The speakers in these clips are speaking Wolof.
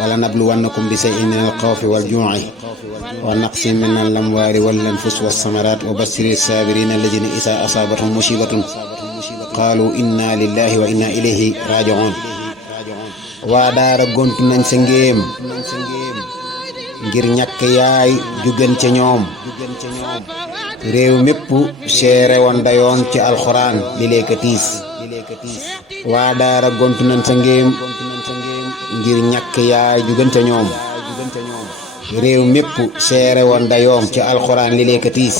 ولنبلونكم بشيء من الخوف والجوع ونقص من الأموال والأنفس والثمرات وبشر الصابرين الذين إذا أصابتهم مصيبة قالوا إنا لله وإنا إليه راجعون. waa daara gontu nañ sa ngéem ngir ñàkk yaay ju gën ca ñoom. réew mépp seere woon dayoon ci alxuraan li leeka tiis. waa daara gontu nañ sa ngéem ngir ñàkk yaay ju gën ca ñoom. réew mépp seere woon dayoom ci alxuraan li leeka tiis.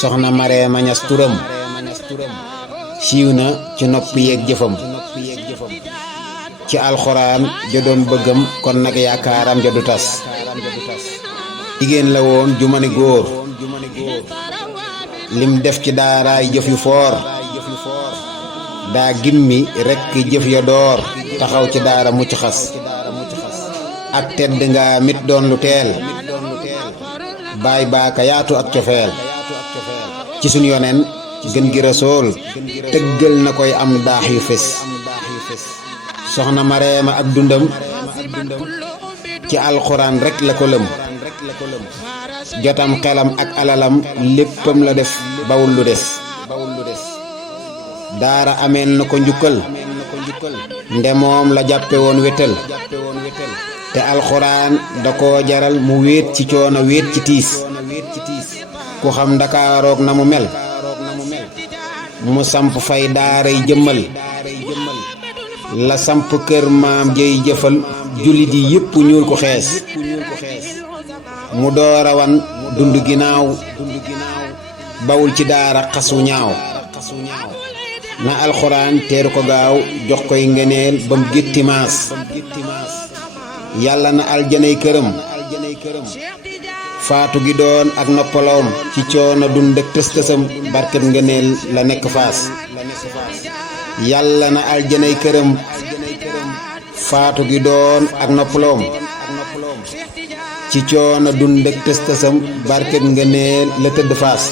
soxna Mareema Ñas turam siiw na ci noppi yeeg jëfam. ci alxuraan ja doon bëggam kon nag yaakaaram ja du tas. jigéen la woon ju mani góor lim def ci daaraay jëf yu foor. daa gimmi rekk jëf ya door taxaw ci daara mucc xas. ak tedd nga mit doon lu teel baay baaka yaatu ak cofeel. ci suñ yoneen gën gi rasool tëggal na koy am daax yu fés. soxna Mareema ak dundam ci alxuraan rekk la ko lëm. jotam xelam ak alalam léppam la def bawul lu des. daara ameel na ko njukkal ndemoom la jàppe woon wétal. te alxuraan da koo jaral mu wéet ci coono wéet ci tiis. ku xam ndakaaroog na mu mel mu samp fay daaray jëmmal. la samp kër maam jëy jëfal jullit yi yépp ñuul ko xees. mu doora wan dund ginnaaw bawul ci daara xasu ñaaw. na alxuraan teeru ko gaaw jox koy ngëneel bam gétti maas. yàlla na aljanay këram faatu gi doon ak noppaloom ci coono dund ak tës-tësam barket ngëneel la nekk faas. yàlla na aljanay këram faatu gi doon ak noppaloom ci coono dund ak tës-tësam barket ngëneel la tëdd faas.